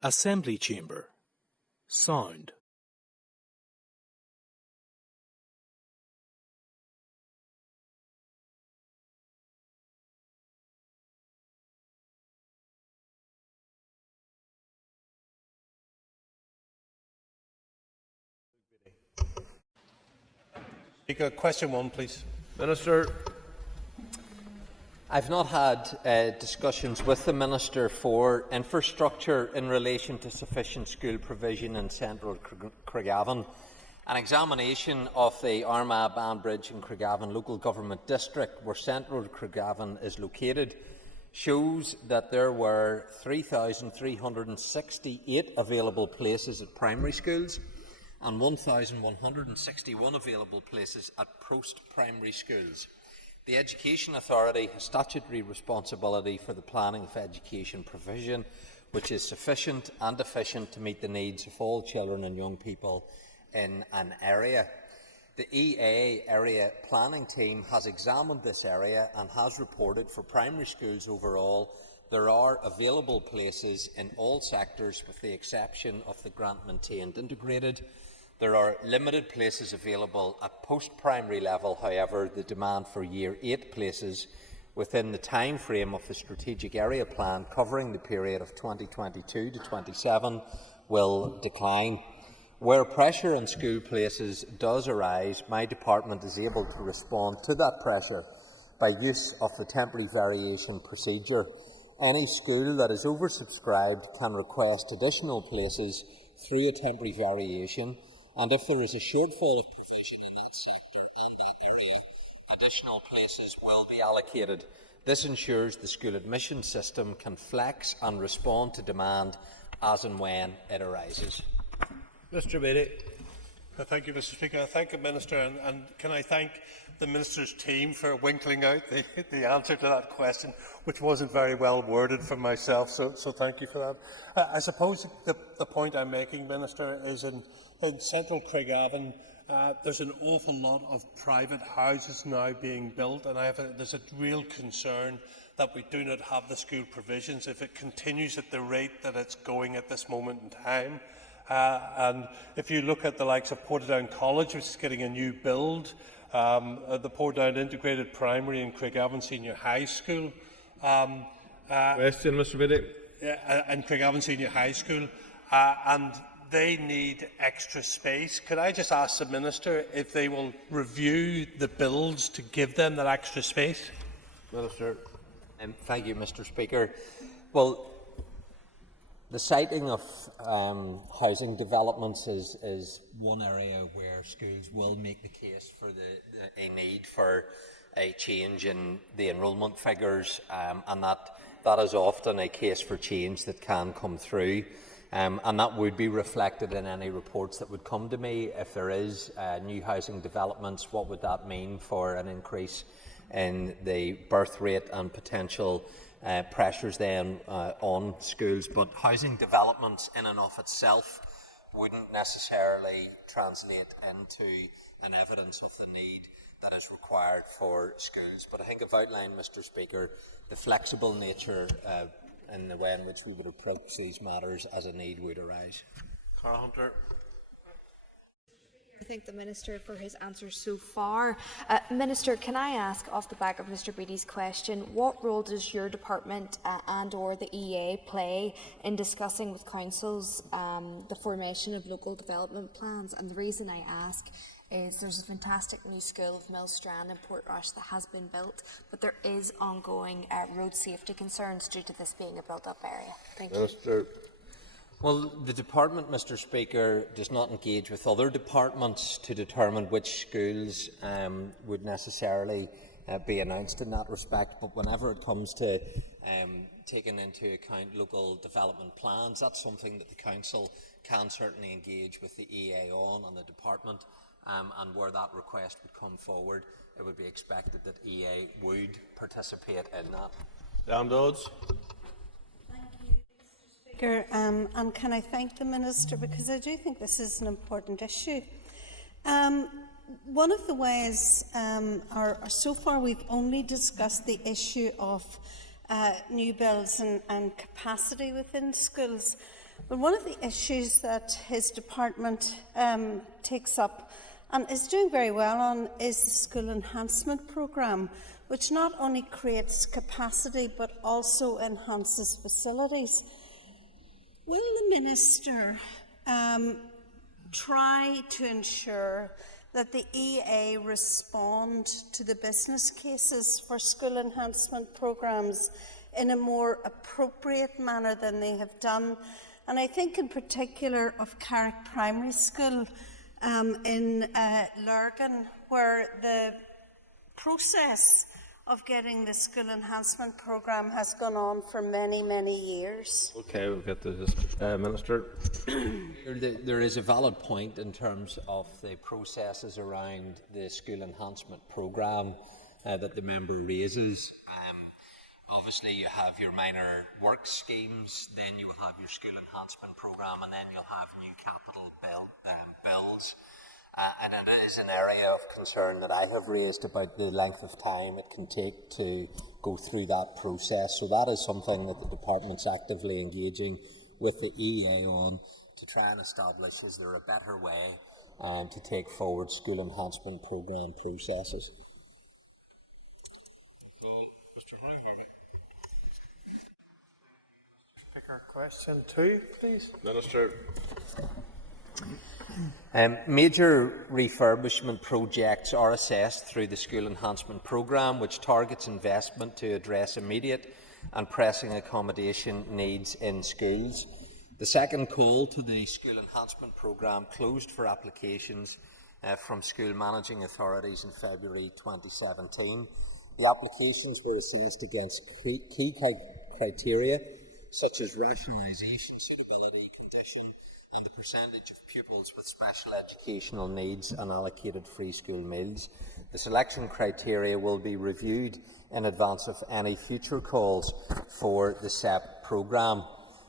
Assembly chamber. Sound. Speaker, question 1, please. Minister. I've not had discussions with the Minister for Infrastructure in relation to sufficient school provision in central Craigavon. An examination of the Armagh Banbridge and Craigavon local government district, where central Craigavon is located, shows that there were 3,368 available places at primary schools and 1,161 available places at post-primary schools. The Education Authority has statutory responsibility for the planning of education provision, which is sufficient and efficient to meet the needs of all children and young people in an area. The EA Area Planning Team has examined this area and has reported for primary schools overall there are available places in all sectors with the exception of the grant-maintained integrated. There are limited places available at post-primary level. However, the demand for Year 8 places within the time frame of the Strategic Area Plan covering the period of 2022 to 27 will decline. Where pressure on school places does arise, my department is able to respond to that pressure by use of the temporary variation procedure. Any school that is oversubscribed can request additional places through a temporary variation, and if there is a shortfall of provision in that sector and that area, additional places will be allocated. This ensures the school admission system can flex and respond to demand as and when it arises. Mr. Beattie. Thank you, Mr. Speaker. I thank the Minister, and can I thank the Minister's team for winkling out the answer to that question, which wasn't very well worded for myself, so thank you for that. I suppose the point I'm making, Minister, is in central Craigavon, there's an awful lot of private houses now being built, and there's a real concern that we do not have the school provisions if it continues at the rate that it's going at this moment in time. And if you look at the likes of Portadown College, which is getting a new build, the Portadown Integrated Primary and Craigavon Senior High School. Question, Mr. Beattie. And Craigavon Senior High School, and they need extra space. Could I just ask the Minister if they will review the bills to give them that extra space? Minister. Thank you, Mr. Speaker. Well, the citing of housing developments is one area where schools will make the case for a need for a change in the enrolment figures, and that is often a case for change that can come through, and that would be reflected in any reports that would come to me. If there is new housing developments, what would that mean for an increase in the birth rate and potential pressures then on schools? But housing developments in and of itself wouldn't necessarily translate into an evidence of the need that is required for schools. But I think I've outlined, Mr. Speaker, the flexible nature in the way in which we would approach these matters as a need would arise. Carl Hunter. I thank the Minister for his answers so far. Minister, can I ask, off the back of Mr. Beattie's question, what role does your department and or the EA play in discussing with councils the formation of local development plans? And the reason I ask is there's a fantastic new school of Millstrand in Portrush that has been built, but there is ongoing road safety concerns due to this being a built-up area. Thank you. Minister. Well, the department, Mr. Speaker, does not engage with other departments to determine which schools would necessarily be announced in that respect. But whenever it comes to taking into account local development plans, that's something that the council can certainly engage with the EA on and the department. And where that request would come forward, it would be expected that EA would participate in that. Dan Dodds. And can I thank the Minister, because I do think this is an important issue. One of the ways, so far we've only discussed the issue of new builds and capacity within schools, But one of the issues that his department takes up and is doing very well on is the School Enhancement Programme, which not only creates capacity but also enhances facilities. Will the Minister try to ensure that the EA respond to the business cases for school enhancement programmes in a more appropriate manner than they have done? And I think in particular of Carrick Primary School in Lurgan, where the process of getting the school enhancement programme has gone on for many, many years. Okay, we'll get to this. Minister. There is a valid point in terms of the processes around the school enhancement programme that the member raises. Obviously, you have your minor works schemes, then you will have your school enhancement programme, and then you'll have new capital builds. And it is an area of concern that I have raised about the length of time it can take to go through that process. So that is something that the department's actively engaging with the EA on to try and establish, is there a better way to take forward school enhancement programme processes. Question 2, please. Minister. Major refurbishment projects are assessed through the School Enhancement Programme, which targets investment to address immediate and pressing accommodation needs in schools. The second call to the School Enhancement Programme closed for applications from school managing authorities in February 2017. The applications were assessed against key criteria such as rationalisation, suitability, condition, and the percentage of pupils with special educational needs and allocated free school meals. The selection criteria will be reviewed in advance of any future calls for the SEP programme.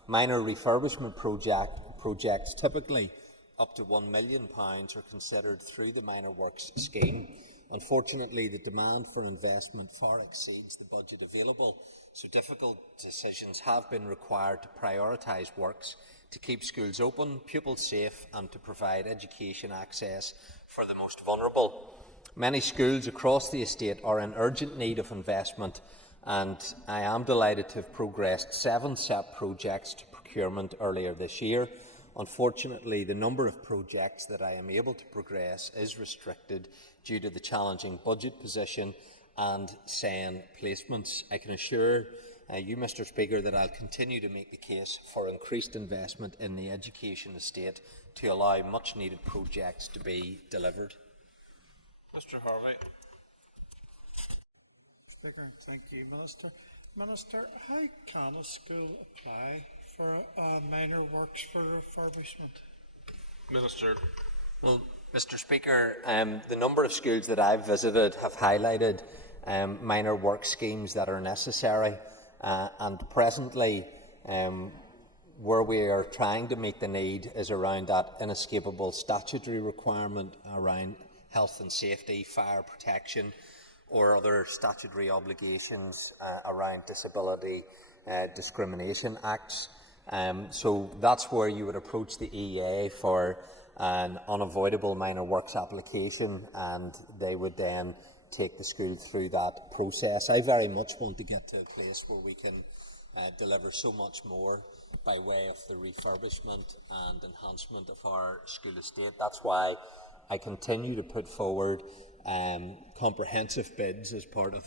Minor refurbishment projects, typically up to £1 million, are considered through the minor works scheme. Unfortunately, the demand for investment far exceeds the budget available, so difficult decisions have been required to prioritise works to keep schools open, pupils safe, and to provide education access for the most vulnerable. Many schools across the estate are in urgent need of investment, and I am delighted to have progressed 7 SEP projects to procurement earlier this year. Unfortunately, the number of projects that I am able to progress is restricted due to the challenging budget position and SEN placements. I can assure you, Mr. Speaker, that I'll continue to make the case for increased investment in the education estate to allow much needed projects to be delivered. Mr. Harvey. Speaker, thank you, Minister. Minister, how can a school apply for a minor works for refurbishment? Minister. Well, Mr. Speaker, the number of schools that I've visited have highlighted minor work schemes that are necessary, and presently where we are trying to meet the need is around that inescapable statutory requirement around health and safety, fire protection, or other statutory obligations around disability discrimination acts. So that's where you would approach the EA for an unavoidable minor works application, and they would then take the school through that process. I very much want to get to a place where we can deliver so much more by way of the refurbishment and enhancement of our school estate. That's why I continue to put forward comprehensive bids as part of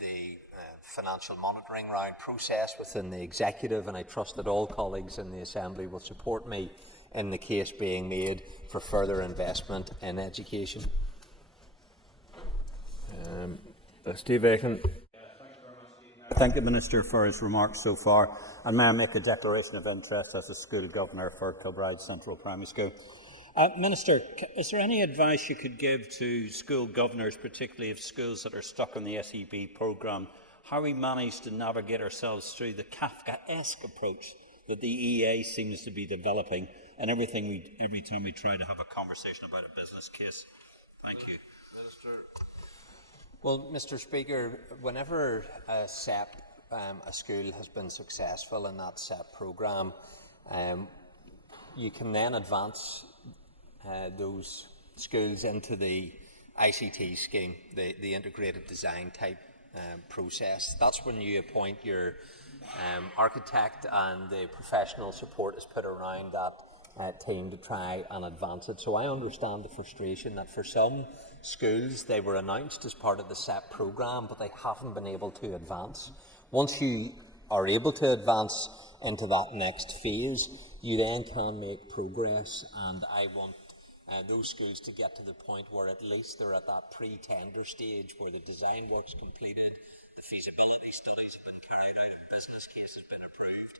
the financial monitoring round process within the executive, and I trust that all colleagues in the Assembly will support me in the case being made for further investment in education. Steve Aiken. I thank the Minister for his remarks so far, and may I make a declaration of interest as a school governor for Kilbride Central Primary School. Minister, is there any advice you could give to school governors, particularly of schools that are stuck on the SEB programme, how we manage to navigate ourselves through the Kafkaesque approach that the EA seems to be developing and every time we try to have a conversation about a business case? Thank you. Minister. Well, Mr. Speaker, whenever a SEP, a school has been successful in that SEP programme, you can then advance those schools into the ICT scheme, the integrated design type process. That's when you appoint your architect, and the professional support is put around that team to try and advance it. So I understand the frustration that for some schools they were announced as part of the SEP programme, but they haven't been able to advance. Once you are able to advance into that next phase, you then can make progress, and I want those schools to get to the point where at least they're at that pre-tender stage where the design work's completed, the feasibility studies have been carried out, a business case has been approved.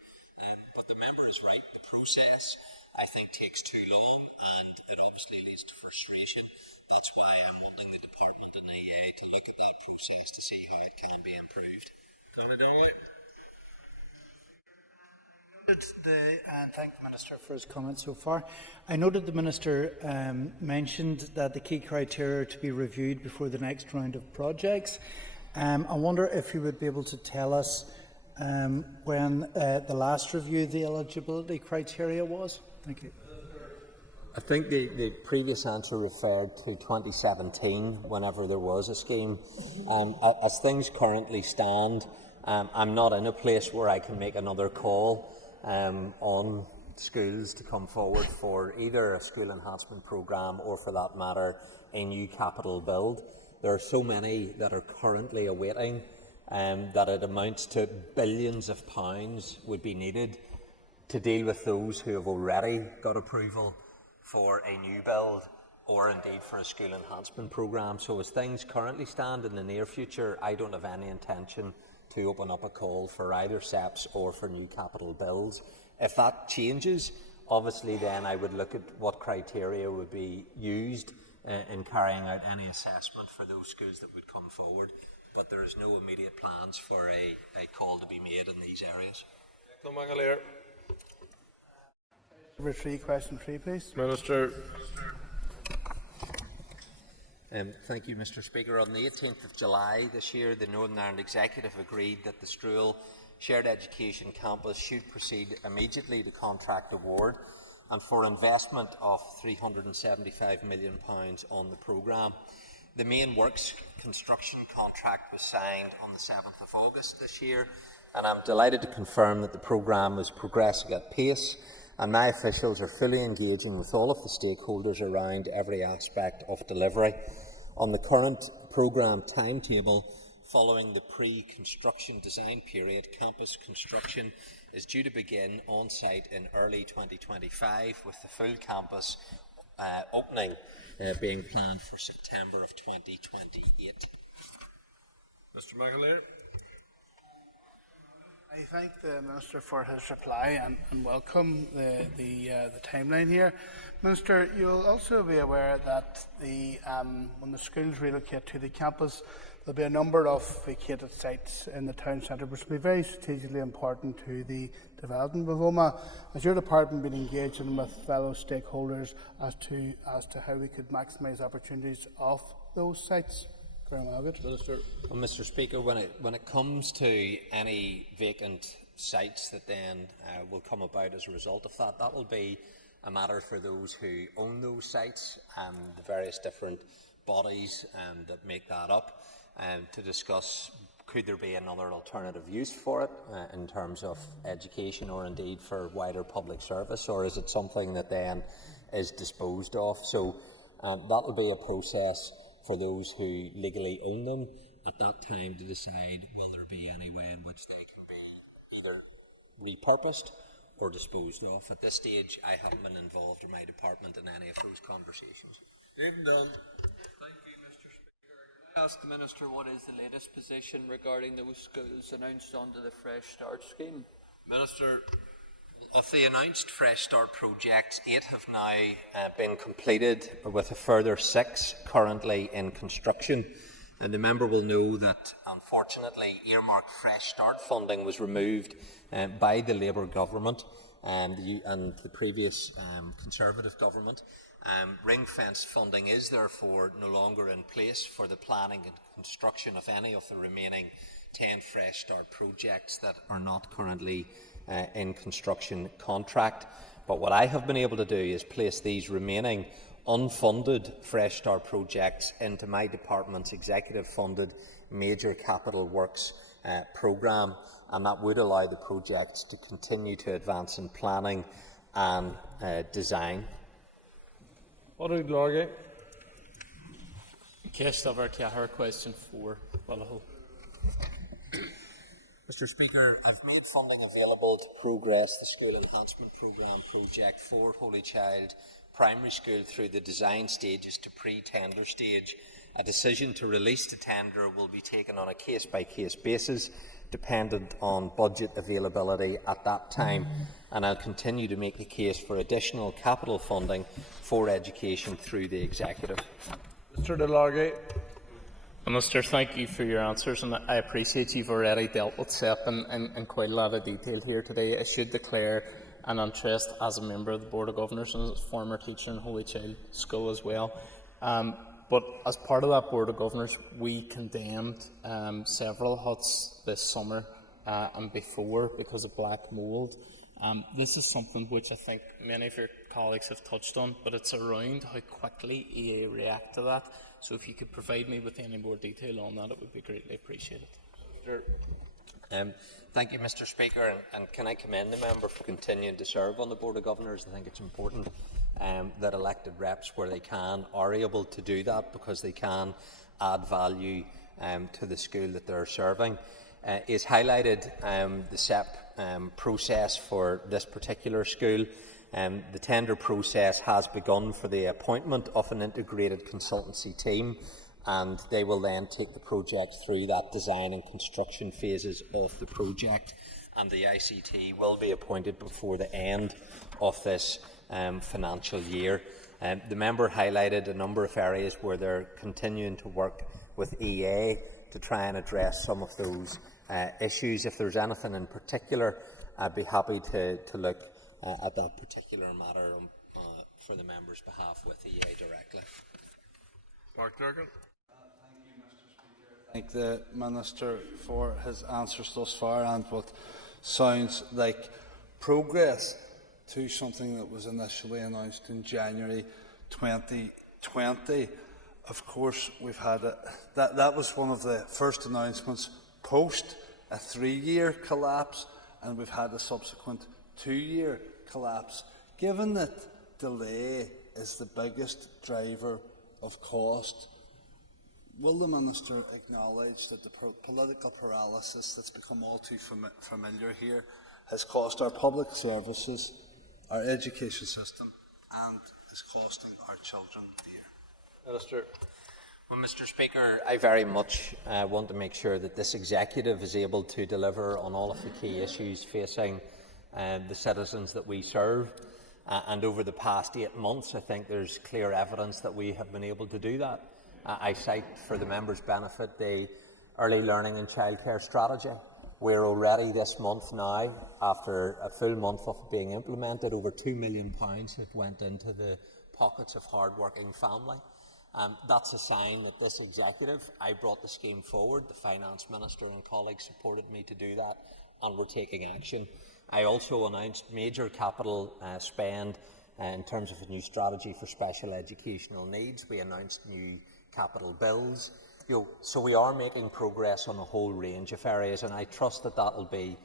But the member is right, the process, I think, takes too long, and it obviously leads to frustration. That's why I'm holding the department and EA to look at that process to see how it can be improved. Conor Donnelly. And thank the Minister for his comments so far. I noted the Minister mentioned that the key criteria are to be reviewed before the next round of projects. I wonder if you would be able to tell us when the last review of the eligibility criteria was. Thank you. I think the previous answer referred to 2017, whenever there was a scheme. As things currently stand, I'm not in a place where I can make another call on schools to come forward for either a school enhancement programme or, for that matter, a new capital build. There are so many that are currently awaiting that it amounts to billions of pounds would be needed to deal with those who have already got approval for a new build or indeed for a school enhancement programme. So as things currently stand in the near future, I don't have any intention to open up a call for either SEPs or for new capital builds. If that changes, obviously then I would look at what criteria would be used in carrying out any assessment for those schools that would come forward. But there is no immediate plans for a call to be made in these areas. Tom McAleer. Question 3, please. Minister. Thank you, Mr. Speaker. On the 18th of July this year, the Northern Ireland Executive agreed that the Strual Shared Education Campus should proceed immediately to contract award and for investment of £375 million on the programme. The main works construction contract was signed on the 7th of August this year, and I'm delighted to confirm that the programme is progressing at pace, and my officials are fully engaging with all of the stakeholders around every aspect of delivery. On the current programme timetable, following the pre-construction design period, campus construction is due to begin on-site in early 2025, with the full campus opening being planned for September of 2028. Mr. McAleer. I thank the Minister for his reply and welcome the timeline here. Minister, you'll also be aware that when the schools relocate to the campus, there'll be a number of vacated sites in the town centre which will be very strategically important to the development of Omagh. Has your department been engaging with fellow stakeholders as to how we could maximise opportunities of those sites? Minister. Well, Mr. Speaker, when it comes to any vacant sites that then will come about as a result of that, that will be a matter for those who own those sites and the various different bodies that make that up, to discuss could there be another alternative use for it in terms of education or indeed for wider public service, or is it something that then is disposed of? So that will be a process for those who legally own them at that time to decide will there be any way in which they can be either repurposed or disposed of. At this stage, I haven't been involved in my department in any of those conversations. Done. Thank you, Mr. Speaker. I ask the Minister what is the latest position regarding those schools announced under the Fresh Start scheme. Minister. Of the announced Fresh Start projects, 8 have now been completed, with a further 6 currently in construction. And the member will know that, unfortunately, earmarked Fresh Start funding was removed by the Labour government and the previous Conservative government. Ring-fence funding is therefore no longer in place for the planning and construction of any of the remaining 10 Fresh Start projects that are not currently in construction contract. But what I have been able to do is place these remaining unfunded Fresh Start projects into my department's executive funded major capital works programme, and that would allow the projects to continue to advance in planning and design. Question 4. Mr. Speaker, I've made funding available to progress the School Enhancement Programme Project for Holy Child Primary School through the design stages to pre-tender stage. A decision to release the tender will be taken on a case-by-case basis, dependent on budget availability at that time, and I'll continue to make the case for additional capital funding for education through the Executive. Mr. DeLargate. Minister, thank you for your answers, and I appreciate you've already dealt with SEP in quite a lot of detail here today. I should declare an interest as a member of the Board of Governors and as a former teacher in Holy Child School as well. But as part of that Board of Governors, we condemned several huts this summer and before because of black mould. This is something which I think many of your colleagues have touched on, but it's around how quickly EA react to that. So if you could provide me with any more detail on that, it would be greatly appreciated. Sure. Thank you, Mr. Speaker, and can I commend the member for continuing to serve on the Board of Governors. I think it's important that elected reps, where they can, are able to do that because they can add value to the school that they're serving. Is highlighted the SEP process for this particular school. The tender process has begun for the appointment of an integrated consultancy team, and they will then take the project through that design and construction phases of the project, and the ICT will be appointed before the end of this financial year. The member highlighted a number of areas where they're continuing to work with EA to try and address some of those issues. If there's anything in particular, I'd be happy to look at that particular matter for the member's behalf with EA directly. Mark Durgan. Thank the Minister for his answers thus far and what sounds like progress to something that was initially announced in January 2020. Of course, we've had that was one of the first announcements post a 3-year collapse, and we've had a subsequent 2-year collapse. Given that delay is the biggest driver of cost, will the Minister acknowledge that the political paralysis that's become all too familiar here has cost our public services, our education system, and is costing our children dear? Minister. Well, Mr. Speaker, I very much want to make sure that this executive is able to deliver on all of the key issues facing the citizens that we serve. And over the past 8 months, I think there's clear evidence that we have been able to do that. I cite for the member's benefit the Early Learning and Childcare Strategy. We're already this month now, after a full month of it being implemented, over £2 million have went into the pockets of hard-working family. That's a sign that this executive, I brought the scheme forward, the Finance Minister and colleagues supported me to do that, and we're taking action. I also announced major capital spend in terms of a new strategy for special educational needs. We announced new capital bills. So we are making progress on a whole range of areas, and I trust that that will be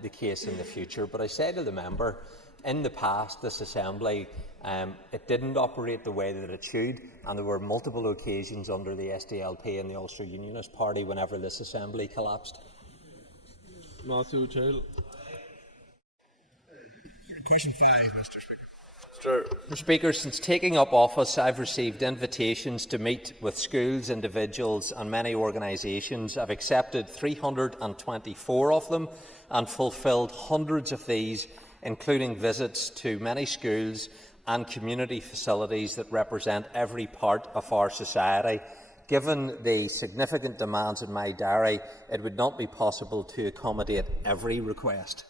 the case in the future. But I say to the member, in the past, this Assembly, it didn't operate the way that it should, and there were multiple occasions under the SDLP and the Ulster Unionist Party whenever this Assembly collapsed. Matthew O'Child. Question 5, Mr. Speaker. Mr. Speaker, since taking up office, I've received invitations to meet with schools, individuals and many organisations. I've accepted 324 of them and fulfilled hundreds of these, including visits to many schools and community facilities that represent every part of our society. Given the significant demands in my diary, it would not be possible to accommodate every request.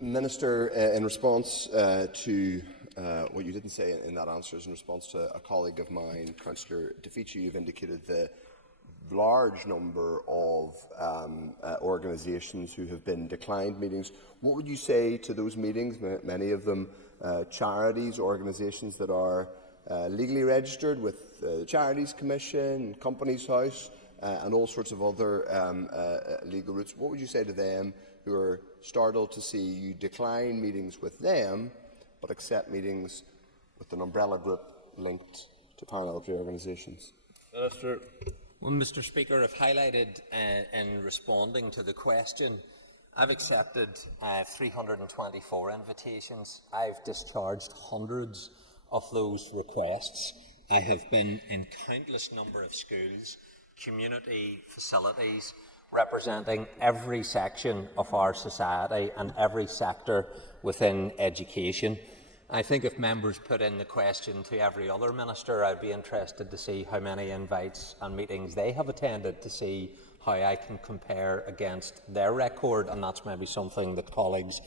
Minister, in response to what you didn't say in that answer, is in response to a colleague of mine, Councillor DeFici, you've indicated the large number of organisations who have been declined meetings. What would you say to those meetings, many of them charities, organisations that are legally registered with the Charities Commission, Companies House, and all sorts of other legal routes? What would you say to them who are startled to see you decline meetings with them but accept meetings with an umbrella group linked to paramilitary organisations? Minister. Well, Mr. Speaker, I've highlighted in responding to the question, I've accepted 324 invitations. I've discharged hundreds of those requests. I have been in countless number of schools, community facilities, representing every section of our society and every sector within education. I think if members put in the question to every other minister, I'd be interested to see how many invites and meetings they have attended to see how I can compare against their record, and that's maybe something that colleagues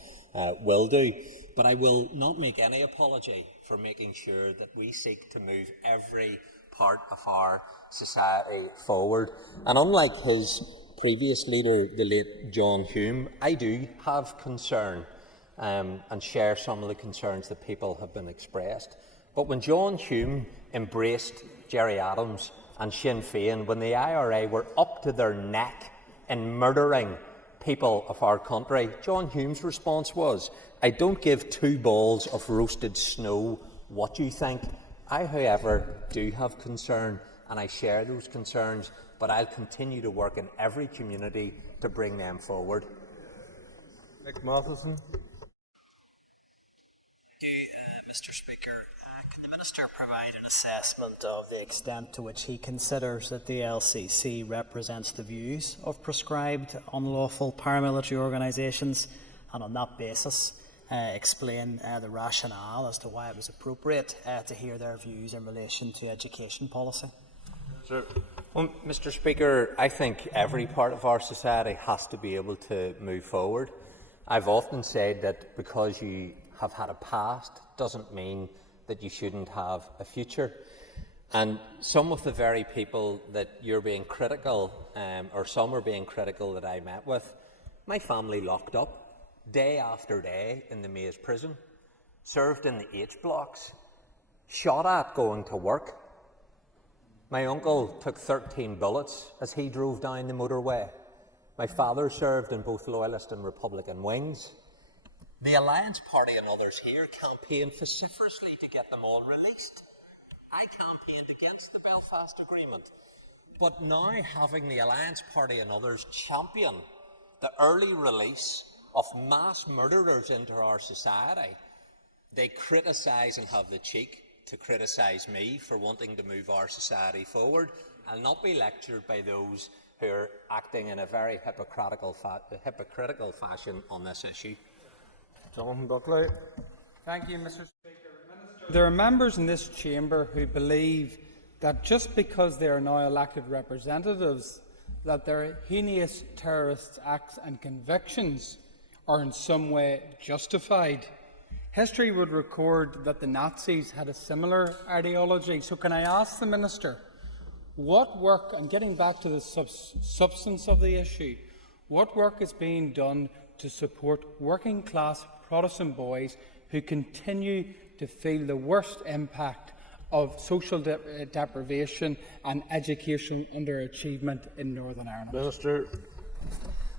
will do. But I will not make any apology for making sure that we seek to move every part of our society forward. And unlike his previous leader, the late John Hume, I do have concern and share some of the concerns that people have been expressed. But when John Hume embraced Gerry Adams and Sinn Féin, when the IRA were up to their neck in murdering people of our country, John Hume's response was, I don't give two balls of roasted snow what you think. I, however, do have concern, and I share those concerns, but I'll continue to work in every community to bring them forward. Nick Matheson. Mr. Speaker, can the Minister provide an assessment of the extent to which he considers that the LCC represents the views of prescribed unlawful paramilitary organisations, and on that basis explain the rationale as to why it was appropriate to hear their views in relation to education policy? Sure. Well, Mr. Speaker, I think every part of our society has to be able to move forward. I've often said that because you have had a past doesn't mean that you shouldn't have a future. And some of the very people that you're being critical, or some are being critical that I met with, my family locked up day after day in the Maze prison, served in the H blocks, shot at going to work. My uncle took 13 bullets as he drove down the motorway. My father served in both Loyalist and Republican wings. The Alliance Party and others here campaigned vociferously to get them all released. I campaigned against the Belfast Agreement. But now having the Alliance Party and others champion the early release of mass murderers into our society, they criticise and have the cheek to criticise me for wanting to move our society forward. I'll not be lectured by those who are acting in a very hypocritical fashion on this issue. Jonathan Buckley. Thank you, Mr. Speaker. There are members in this chamber who believe that just because they are now elected representatives, that their heinous terrorist acts and convictions are in some way justified. History would record that the Nazis had a similar ideology. So can I ask the Minister, what work, and getting back to the substance of the issue, what work is being done to support working class Protestant boys who continue to feel the worst impact of social deprivation and educational underachievement in Northern Ireland? Minister.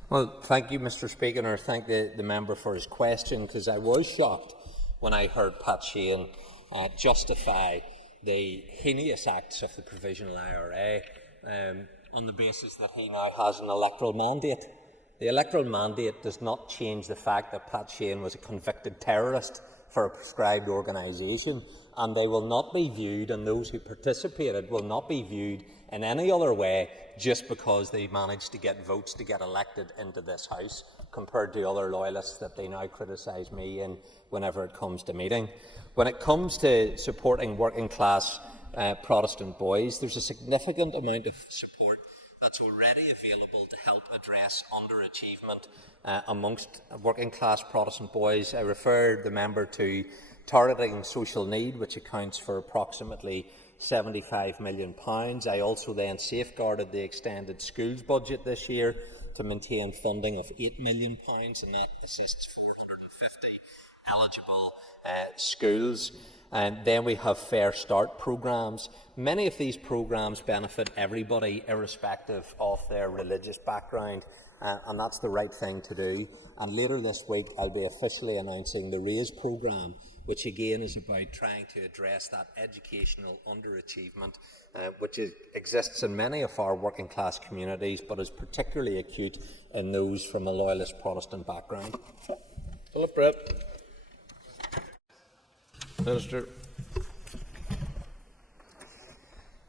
Well, thank you, Mr. Speaker, and I thank the member for his question, because I was shocked when I heard Pat Sheehan justify the heinous acts of the Provisional IRA on the basis that he now has an electoral mandate. The electoral mandate does not change the fact that Pat Sheehan was a convicted terrorist for a prescribed organisation, and they will not be viewed, and those who participated will not be viewed in any other way just because they managed to get votes to get elected into this House, compared to other loyalists that they now criticise me in whenever it comes to meeting. When it comes to supporting working class Protestant boys, there's a significant amount of support that's already available to help address underachievement amongst working class Protestant boys. I refer the member to targeting social need, which accounts for approximately £75 million. I also then safeguarded the extended schools budget this year to maintain funding of £8 million, and that assists 450 eligible schools. And then we have Fair Start programmes. Many of these programmes benefit everybody, irrespective of their religious background, and that's the right thing to do. And later this week, I'll be officially announcing the RAISE programme, which again is about trying to address that educational underachievement, which exists in many of our working class communities, but is particularly acute in those from a loyalist Protestant background. Philip Brett. Minister.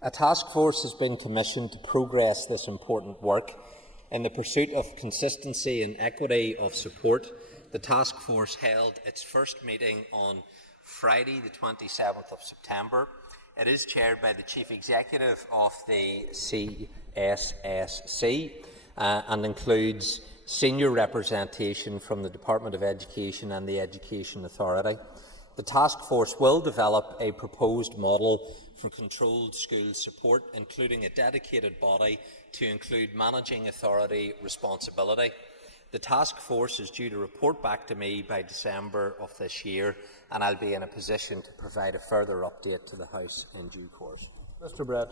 A task force has been commissioned to progress this important work. In the pursuit of consistency and equity of support, the task force held its first meeting on Friday, the 27th of September. It is chaired by the Chief Executive of the CSSC and includes senior representation from the Department of Education and the Education Authority. The task force will develop a proposed model for controlled school support, including a dedicated body to include managing authority responsibility. The task force is due to report back to me by December of this year, and I'll be in a position to provide a further update to the House in due course. Mr. Brett.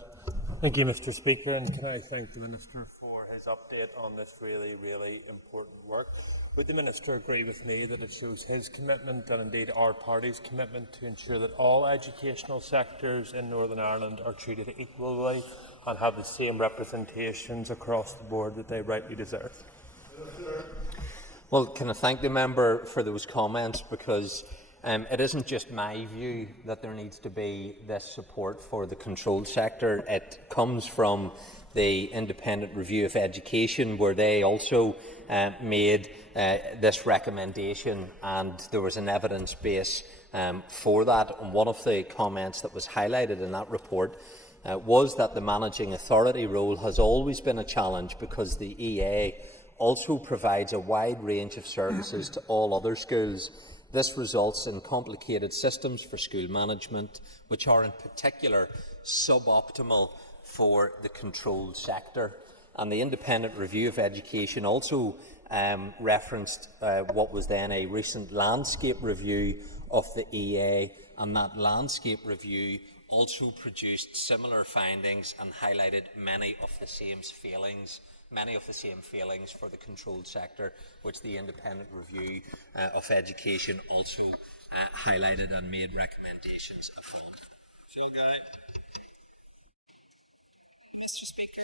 Thank you, Mr. Speaker, and can I thank the Minister for his update on this really, really important work. Would the Minister agree with me that it shows his commitment, and indeed our party's commitment, to ensure that all educational sectors in Northern Ireland are treated equally and have the same representations across the board that they rightly deserve? Well, can I thank the member for those comments, because it isn't just my view that there needs to be this support for the controlled sector. It comes from the Independent Review of Education, where they also made this recommendation, and there was an evidence base for that. And one of the comments that was highlighted in that report was that the managing authority role has always been a challenge, because the EA also provides a wide range of services to all other schools. This results in complicated systems for school management, which are in particular suboptimal for the controlled sector. And the Independent Review of Education also referenced what was then a recent landscape review of the EA, and that landscape review also produced similar findings and highlighted many of the same failings for the controlled sector, which the Independent Review of Education also highlighted and made recommendations upon. Mr. Speaker,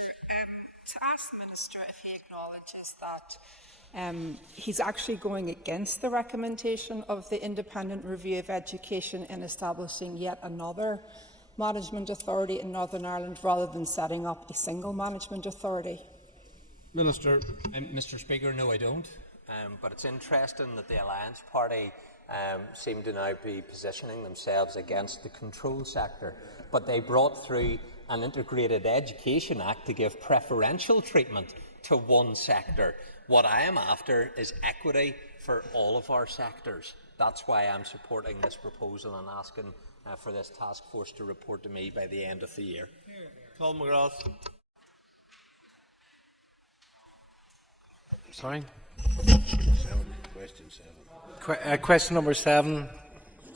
to ask the Minister if he acknowledges that he's actually going against the recommendation of the Independent Review of Education in establishing yet another management authority in Northern Ireland, rather than setting up a single management authority. Minister. Mr. Speaker, no, I don't. But it's interesting that the Alliance Party seem to now be positioning themselves against the control sector. But they brought through an Integrated Education Act to give preferential treatment to one sector. What I am after is equity for all of our sectors. That's why I'm supporting this proposal and asking for this task force to report to me by the end of the year. Colin McGrath. Sorry? Question number 7.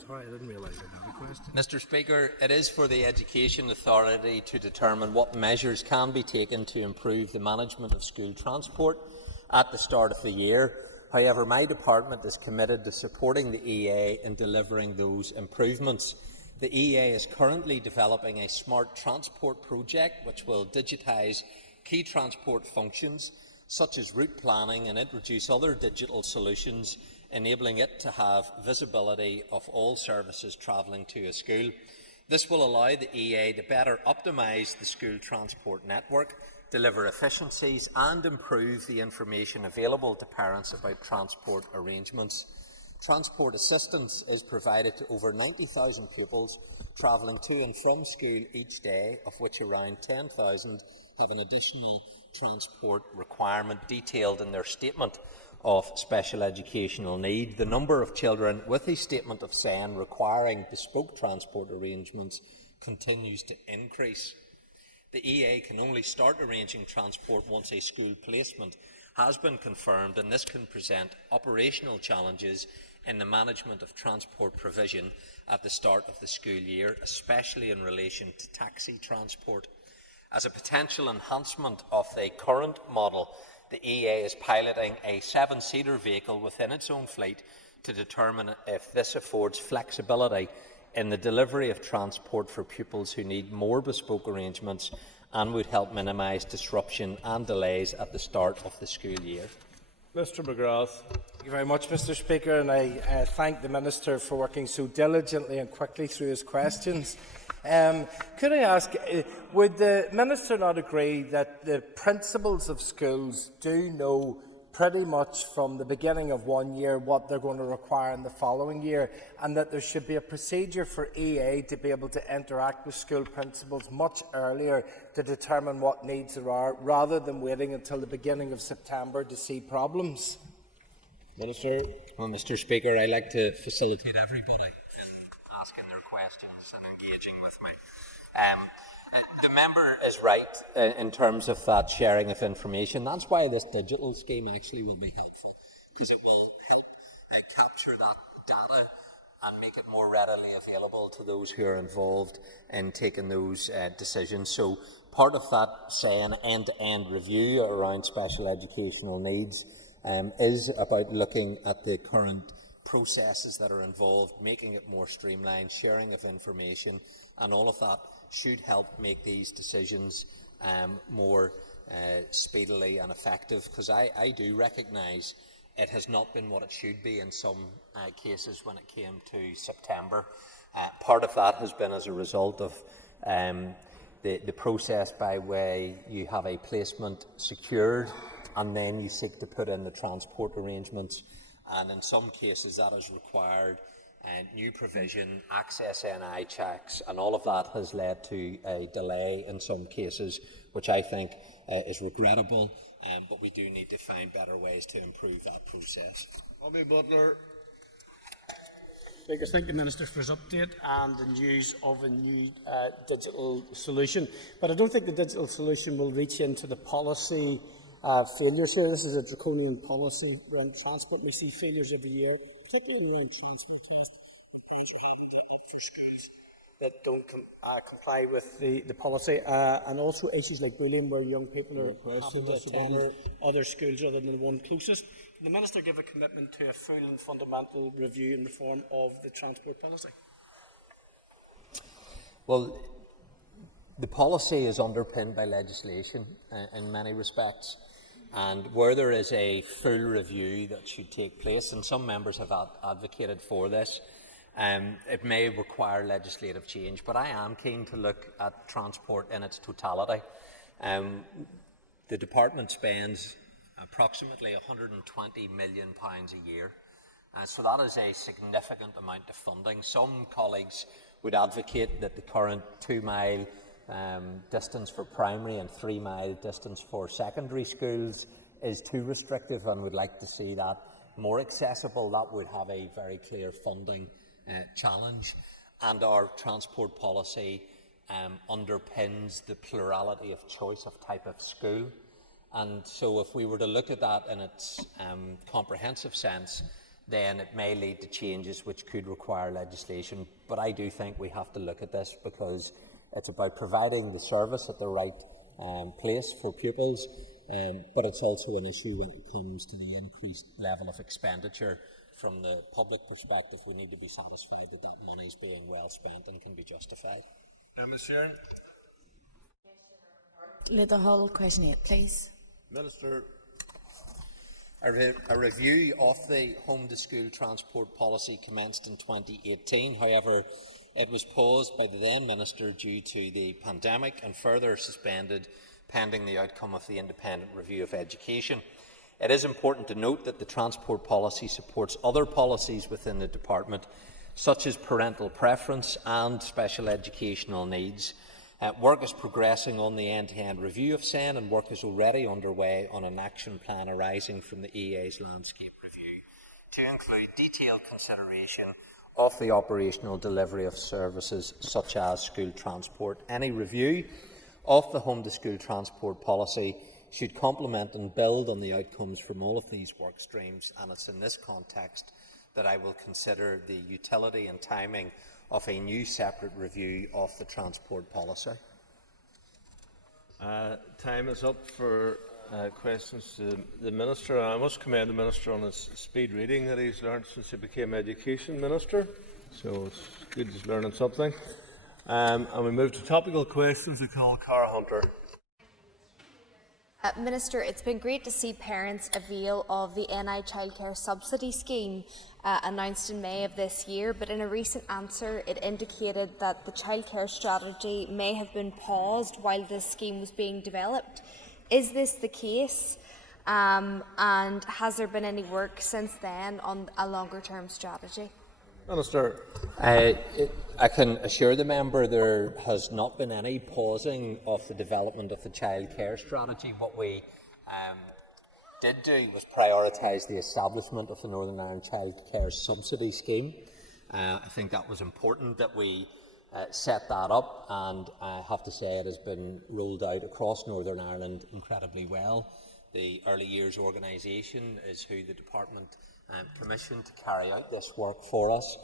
Sorry, I didn't realise I had a question. Mr. Speaker, it is for the Education Authority to determine what measures can be taken to improve the management of school transport at the start of the year. However, my department is committed to supporting the EA in delivering those improvements. The EA is currently developing a smart transport project which will digitise key transport functions such as route planning, and introduce other digital solutions, enabling it to have visibility of all services travelling to a school. This will allow the EA to better optimise the school transport network, deliver efficiencies and improve the information available to parents about transport arrangements. Transport assistance is provided to over 90,000 pupils travelling to and from school each day, of which around 10,000 have an additional transport requirement detailed in their statement of special educational need. The number of children with a statement of SEN requiring bespoke transport arrangements continues to increase. The EA can only start arranging transport once a school placement has been confirmed, and this can present operational challenges in the management of transport provision at the start of the school year, especially in relation to taxi transport. As a potential enhancement of the current model, the EA is piloting a 7-seater vehicle within its own fleet to determine if this affords flexibility in the delivery of transport for pupils who need more bespoke arrangements and would help minimise disruption and delays at the start of the school year. Mr McGrath. Thank you very much, Mr Speaker, and I thank the Minister for working so diligently and quickly through his questions. Could I ask, would the Minister not agree that the principals of schools do know pretty much from the beginning of one year what they're going to require in the following year, and that there should be a procedure for EA to be able to interact with school principals much earlier to determine what needs there are, rather than waiting until the beginning of September to see problems? Minister. Well, Mr Speaker, I like to facilitate everybody asking their questions and engaging with me. The member is right in terms of that sharing of information. That's why this digital scheme actually will be helpful, because it will help capture that data and make it more readily available to those who are involved in taking those decisions. So part of that, say, an end-to-end review around special educational needs is about looking at the current processes that are involved, making it more streamlined, sharing of information, and all of that should help make these decisions more speedily and effective, because I do recognise it has not been what it should be in some cases when it came to September. Part of that has been as a result of the process by way you have a placement secured and then you seek to put in the transport arrangements, and in some cases that has required new provision, access NI checks, and all of that has led to a delay in some cases, which I think is regrettable, but we do need to find better ways to improve that process. Bobby Butler. Speaker, thank the Minister for his update and the news of a new digital solution. But I don't think the digital solution will reach into the policy failures here. This is a draconian policy around transport. We see failures every year, particularly around transfer tests for schools that don't comply with the policy, and also issues like bullying, where young people are having to attend other schools other than the one closest. Can the Minister give a commitment to a full and fundamental review and reform of the transport policy? Well, the policy is underpinned by legislation in many respects, and where there is a full review that should take place, and some members have advocated for this, it may require legislative change, but I am keen to look at transport in its totality. The department spends approximately £120 million a year, so that is a significant amount of funding. Some colleagues would advocate that the current 2-mile distance for primary and 3-mile distance for secondary schools is too restrictive and would like to see that more accessible. That would have a very clear funding challenge, and our transport policy underpins the plurality of choice of type of school. And so if we were to look at that in its comprehensive sense, then it may lead to changes which could require legislation. But I do think we have to look at this, because it's about providing the service at the right place for pupils, but it's also an issue when it comes to the increased level of expenditure. From the public perspective, we need to be satisfied that that money is being well spent and can be justified. Monsieur. Little Hall, question 8, please. Minister. A review of the home-to-school transport policy commenced in 2018. However, it was paused by the then Minister due to the pandemic and further suspended pending the outcome of the independent review of education. It is important to note that the transport policy supports other policies within the department, such as parental preference and special educational needs. Work is progressing on the end-to-end review of SEN, and work is already underway on an action plan arising from the EA's landscape review to include detailed consideration of the operational delivery of services such as school transport. Any review of the home to school transport policy should complement and build on the outcomes from all of these work streams, and it's in this context that I will consider the utility and timing of a new separate review of the transport policy. Time is up for questions to the Minister. I must commend the Minister on his speed reading that he's learned since he became Education Minister, so it's good he's learning something. And we move to topical questions. We call Cara Hunter. Minister, it's been great to see parents avail of the NI childcare subsidy scheme announced in May of this year, but in a recent answer it indicated that the childcare strategy may have been paused while this scheme was being developed. Is this the case? And has there been any work since then on a longer-term strategy? Minister. I can assure the member there has not been any pausing of the development of the childcare strategy. What we did do was prioritise the establishment of the Northern Ireland Childcare Subsidy Scheme. I think that was important that we set that up, and I have to say it has been rolled out across Northern Ireland incredibly well. The Early Years Organisation is who the Department commissioned to carry out this work for us,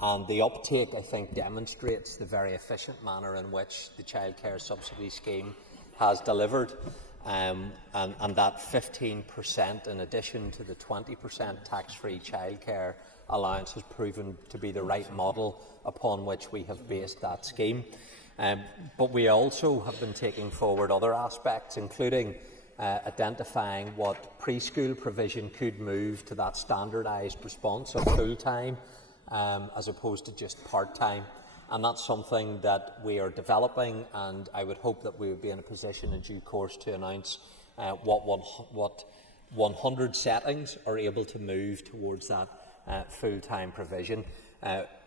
and the uptake, I think, demonstrates the very efficient manner in which the childcare subsidy scheme has delivered, and that 15% in addition to the 20% tax-free childcare allowance has proven to be the right model upon which we have based that scheme. But we also have been taking forward other aspects, including identifying what preschool provision could move to that standardised response of full-time as opposed to just part-time. And that's something that we are developing, and I would hope that we would be in a position in due course to announce what 100 settings are able to move towards that full-time provision.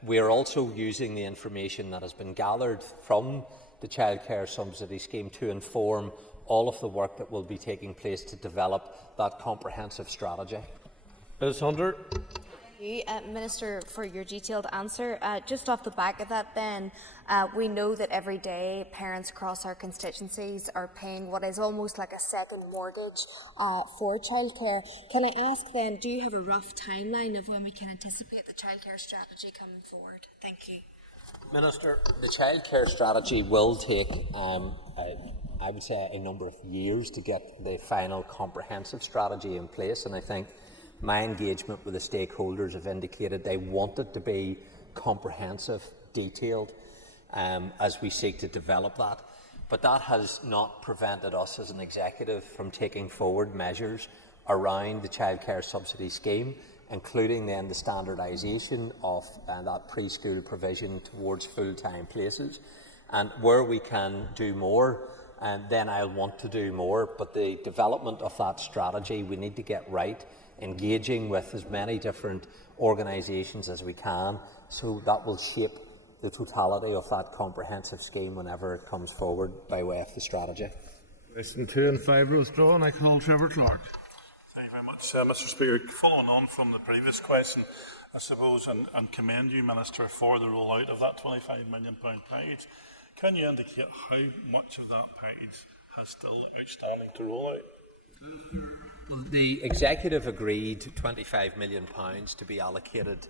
We are also using the information that has been gathered from the childcare subsidy scheme to inform all of the work that will be taking place to develop that comprehensive strategy. Ms. Hunter. Thank you, Minister, for your detailed answer. Just off the back of that then, we know that every day parents across our constituencies are paying what is almost like a second mortgage for childcare. Can I ask then, do you have a rough timeline of when we can anticipate the childcare strategy coming forward? Thank you. Minister. The childcare strategy will take, I would say, a number of years to get the final comprehensive strategy in place, and I think my engagement with the stakeholders have indicated they want it to be comprehensive, detailed, as we seek to develop that. But that has not prevented us as an executive from taking forward measures around the childcare subsidy scheme, including then the standardisation of that preschool provision towards full-time places. And where we can do more, then I'll want to do more. But the development of that strategy, we need to get right, engaging with as many different organisations as we can, so that will shape the totality of that comprehensive scheme whenever it comes forward by way of the strategy. Question 2 and 5 withdrawn. I call Trevor Clark. Thank you very much, Mr. Speaker. Following on from the previous question, I suppose, and commend you, Minister, for the rollout of that £25 million package. Can you indicate how much of that package has still outstanding to roll out? Well, the Executive agreed £25 million to be allocated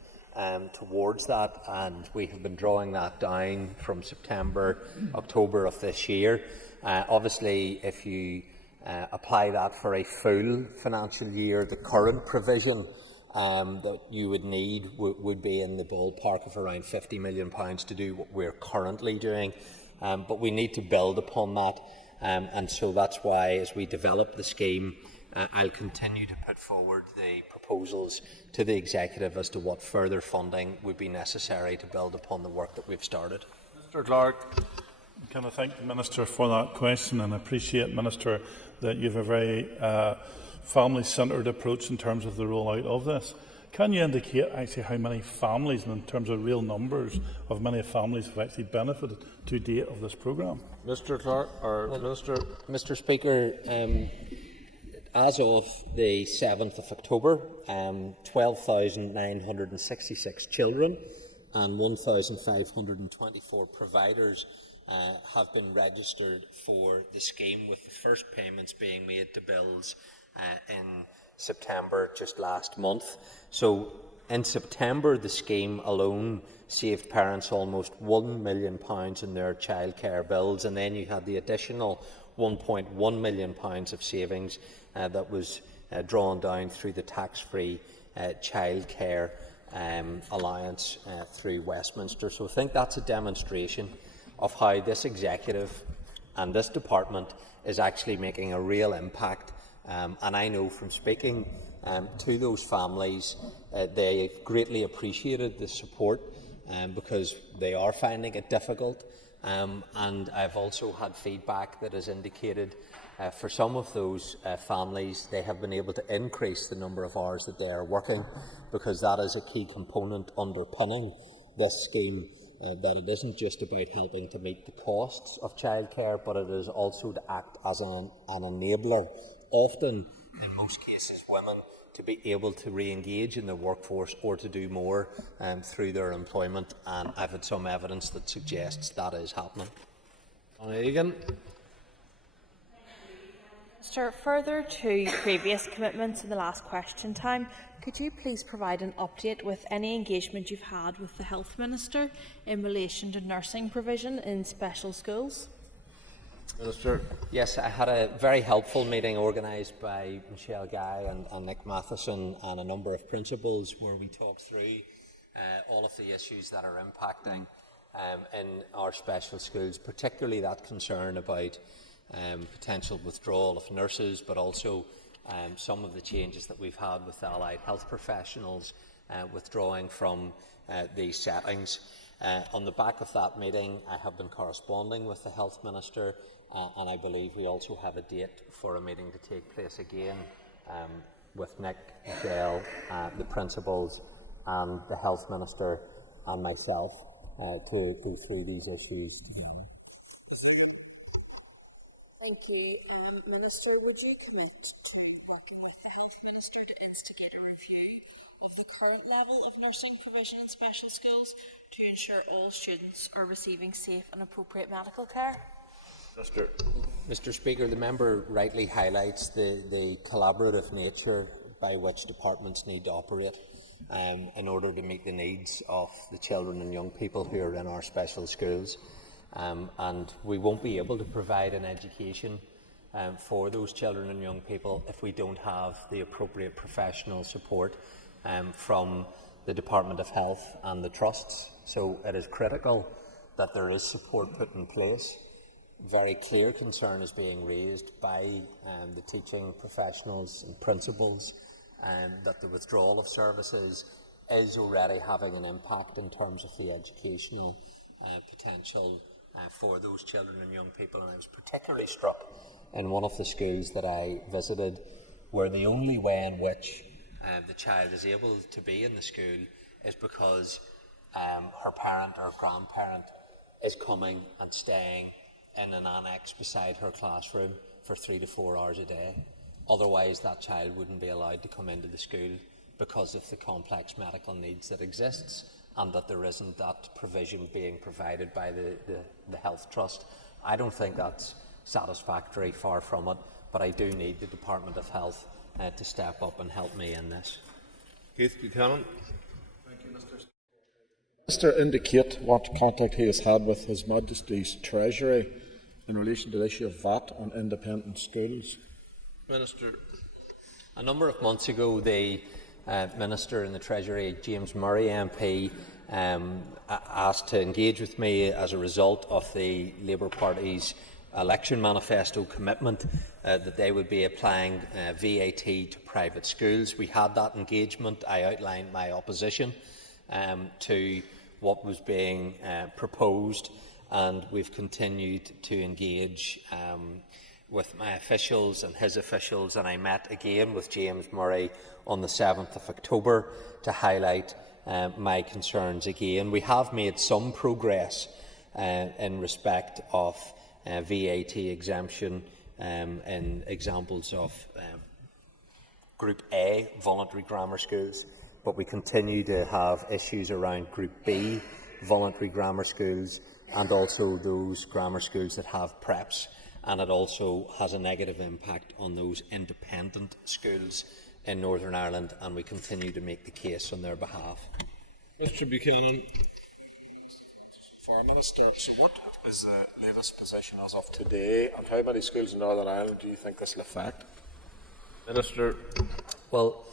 towards that, and we have been drawing that down from September, October of this year. Obviously, if you apply that for a full financial year, the current provision that you would need would be in the ballpark of around £50 million to do what we're currently doing. But we need to build upon that, and so that's why, as we develop the scheme, I'll continue to put forward the proposals to the Executive as to what further funding would be necessary to build upon the work that we've started. Mr. Clark. Can I thank the Minister for that question, and appreciate, Minister, that you have a very family-centred approach in terms of the rollout of this. Can you indicate actually how many families, and in terms of real numbers of many families, have actually benefited to date of this programme? Mr. Clark, or Minister. Mr. Speaker, as of the 7th of October, 12,966 children and 1,524 providers have been registered for the scheme, with the first payments being made to bills in September, just last month. So in September, the scheme alone saved parents almost £1 million in their childcare bills, and then you had the additional £1.1 million of savings that was drawn down through the tax-free childcare allowance through Westminster. So I think that's a demonstration of how this executive and this department is actually making a real impact. And I know from speaking to those families, they greatly appreciated the support because they are finding it difficult. And I've also had feedback that has indicated for some of those families, they have been able to increase the number of hours that they are working, because that is a key component underpinning this scheme, that it isn't just about helping to meet the costs of childcare, but it is also to act as an enabler, often, in most cases, women, to be able to re-engage in the workforce or to do more through their employment, and I've had some evidence that suggests that is happening. Egan. Minister, further to previous commitments in the last question time, could you please provide an update with any engagement you've had with the Health Minister in relation to nursing provision in special schools? Minister. Yes, I had a very helpful meeting organised by Michelle Guy and Nick Matheson and a number of principals, where we talked through all of the issues that are impacting in our special schools, particularly that concern about potential withdrawal of nurses, but also some of the changes that we've had with allied health professionals withdrawing from these settings. On the back of that meeting, I have been corresponding with the Health Minister, and I believe we also have a date for a meeting to take place again with Nick, Michelle, the principals and the Health Minister and myself to go through these issues. Thank you. Minister, would you commit to working with the Health Minister to instigate a review of the current level of nursing provision in special schools to ensure all students are receiving safe and appropriate medical care? Mr. Speaker, the member rightly highlights the collaborative nature by which departments need to operate in order to meet the needs of the children and young people who are in our special schools. And we won't be able to provide an education for those children and young people if we don't have the appropriate professional support from the Department of Health and the trusts. So it is critical that there is support put in place. Very clear concern is being raised by the teaching professionals and principals that the withdrawal of services is already having an impact in terms of the educational potential for those children and young people. And I was particularly struck in one of the schools that I visited, where the only way in which the child is able to be in the school is because her parent or grandparent is coming and staying in an annex beside her classroom for 3 to 4 hours a day. Otherwise, that child wouldn't be allowed to come into the school because of the complex medical needs that exists, and that there isn't that provision being provided by the Health Trust. I don't think that's satisfactory, far from it, but I do need the Department of Health to step up and help me in this. Keith Buchanan. Thank you, Mr. Minister, indicate what contact he has had with His Majesty's Treasury in relation to the issue of VAT on independent schools. Minister. A number of months ago, the Minister in the Treasury, James Murray MP, asked to engage with me as a result of the Labour Party's election manifesto commitment that they would be applying VAT to private schools. We had that engagement. I outlined my opposition to what was being proposed, and we've continued to engage with my officials and his officials, and I met again with James Murray on the 7th of October to highlight my concerns again. We have made some progress in respect of VAT exemption in examples of Group A, voluntary grammar schools, but we continue to have issues around Group B voluntary grammar schools and also those grammar schools that have preps, and it also has a negative impact on those independent schools in Northern Ireland, and we continue to make the case on their behalf. Mr Buchanan. For Minister, so what is the latest position as of today, and how many schools in Northern Ireland do you think this will affect? Minister. Well,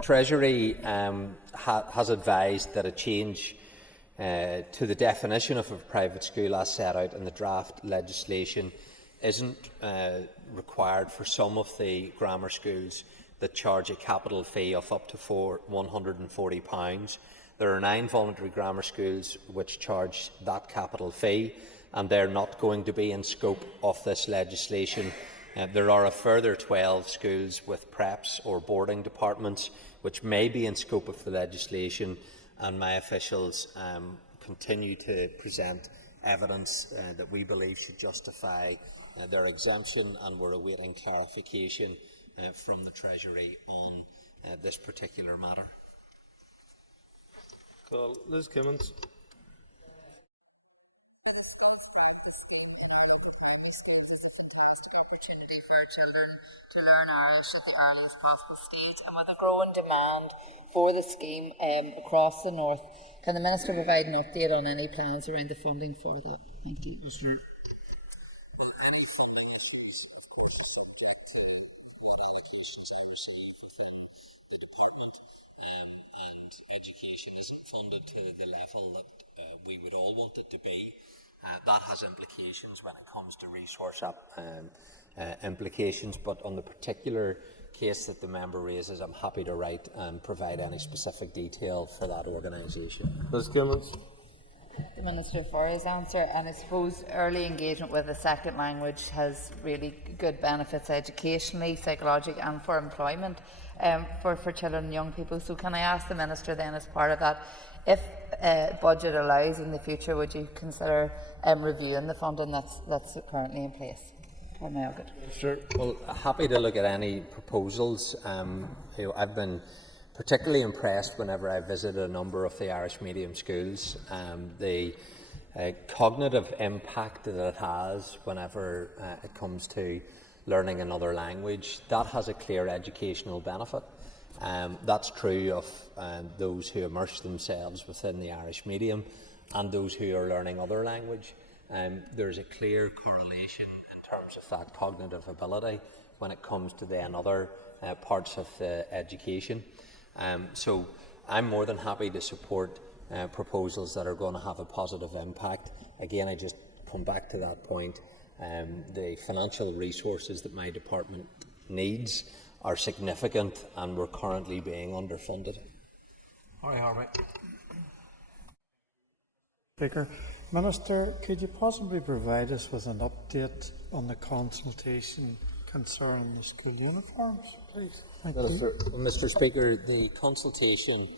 Treasury has advised that a change to the definition of a private school as set out in the draft legislation isn't required for some of the grammar schools that charge a capital fee of up to £140. There are 9 voluntary grammar schools which charge that capital fee, and they're not going to be in scope of this legislation. There are a further 12 schools with preps or boarding departments which may be in scope of the legislation, and my officials continue to present evidence that we believe should justify their exemption, and we're awaiting clarification from the Treasury on this particular matter. Well, Liz Kimmins. With a growing demand for the scheme across the north, can the Minister provide an update on any plans around the funding for that? Thank you. Any funding is, of course, subject to what allocations are received within the department, and education isn't funded to the level that we would all want it to be. That has implications when it comes to resource implications, but on the particular case that the member raises, I'm happy to write and provide any specific detail for that organisation. Ms. Gimmons. The Minister for his answer, and I suppose early engagement with a second language has really good benefits educationally, psychologically and for employment for children and young people. So can I ask the Minister then, as part of that, if budget allows in the future, would you consider reviewing the funding that's currently in place? Sure. Well, happy to look at any proposals. I've been particularly impressed whenever I visited a number of the Irish medium schools. The cognitive impact that it has whenever it comes to learning another language, that has a clear educational benefit. That's true of those who immerse themselves within the Irish medium and those who are learning other language. There's a clear correlation of that cognitive ability when it comes to then other parts of education. So I'm more than happy to support proposals that are going to have a positive impact. Again, I just come back to that point. The financial resources that my department needs are significant, and we're currently being underfunded. Harvey. Speaker, Minister, could you possibly provide us with an update on the consultation concerning the school uniforms, please? Mr. Speaker, the consultation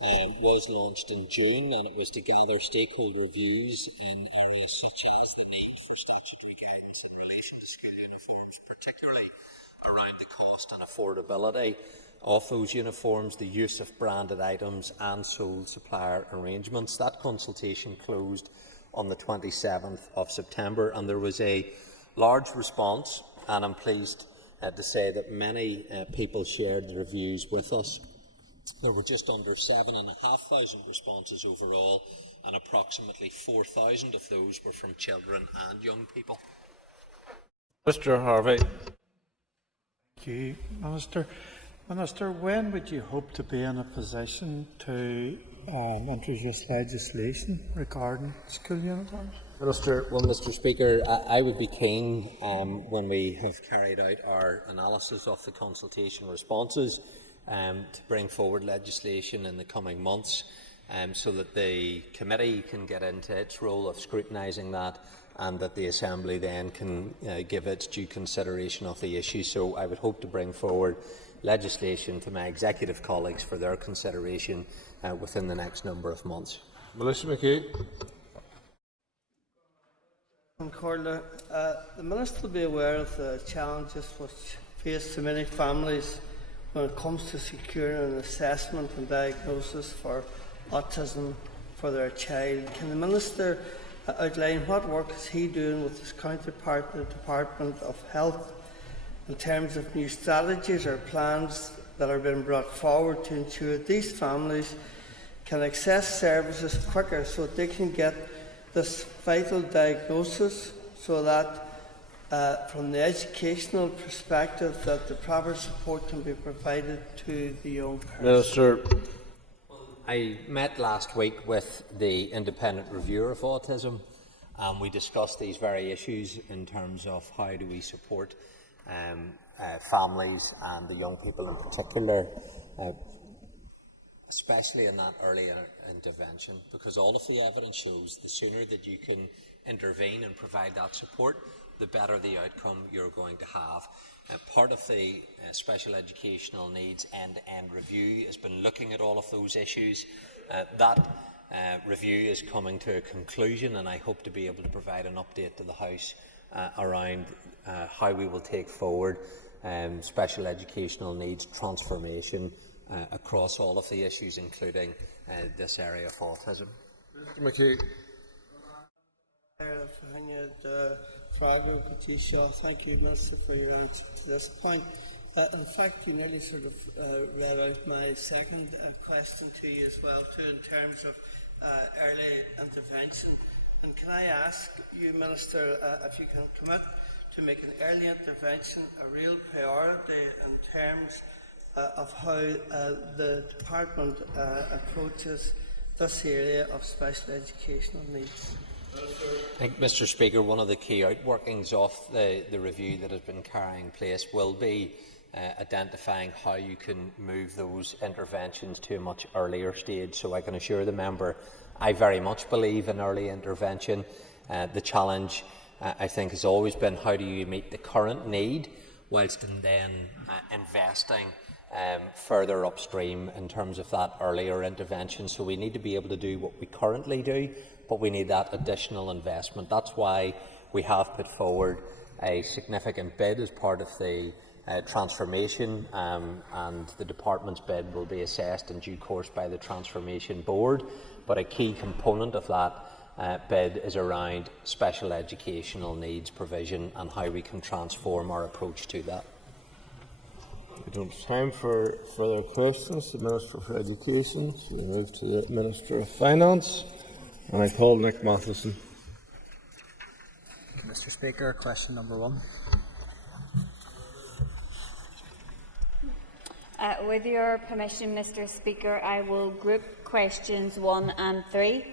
was launched in June, and it was to gather stakeholder views in areas such as the need for statutory guidance in relation to school uniforms, particularly around the cost and affordability of those uniforms, the use of branded items and sole supplier arrangements. That consultation closed on the 27th of September, and there was a large response, and I'm pleased to say that many people shared their views with us. There were just under 7,500 responses overall, and approximately 4,000 of those were from children and young people. Mr. Harvey. Thank you, Minister. Minister, when would you hope to be in a position to introduce legislation regarding school uniforms? Mr. Speaker, I would be keen when we have carried out our analysis of the consultation responses to bring forward legislation in the coming months so that the committee can get into its role of scrutinising that, and that the Assembly then can give its due consideration of the issue. So I would hope to bring forward legislation to my executive colleagues for their consideration within the next number of months. Melissa McKee. Corla, the Minister will be aware of the challenges which face so many families when it comes to securing an assessment and diagnosis for autism for their child. Can the Minister outline what work is he doing with his counterpart in the Department of Health in terms of new strategies or plans that are being brought forward to ensure these families can access services quicker so that they can get this vital diagnosis, so that from the educational perspective that the proper support can be provided to the young person? Minister. I met last week with the independent reviewer of autism, and we discussed these very issues in terms of how do we support families and the young people in particular, especially in that early intervention, because all of the evidence shows the sooner that you can intervene and provide that support, the better the outcome you're going to have. Part of the special educational needs end-to-end review has been looking at all of those issues. That review is coming to a conclusion, and I hope to be able to provide an update to the House around how we will take forward special educational needs transformation across all of the issues, including this area of autism. Mr. McKee. Thank you, Minister, for your answer to this point. In fact, you nearly sort of read out my second question to you as well, too, in terms of early intervention. And can I ask you, Minister, if you can commit to making early intervention a real priority in terms of how the Department approaches this area of special educational needs? I think, Mr. Speaker, one of the key outworkings of the review that has been carrying place will be identifying how you can move those interventions to a much earlier stage. So I can assure the member I very much believe in early intervention. The challenge, I think, has always been how do you meet the current need whilst then investing further upstream in terms of that earlier intervention. So we need to be able to do what we currently do, but we need that additional investment. That's why we have put forward a significant bid as part of the transformation, and the Department's bid will be assessed in due course by the Transformation Board. But a key component of that bid is around special educational needs provision and how we can transform our approach to that. We don't have time for further questions. The Minister for Education. So we move to the Minister of Finance. And I call Nick Matheson. Mr. Speaker, question number 1. With your permission, Mr. Speaker, I will group questions 1 and 3.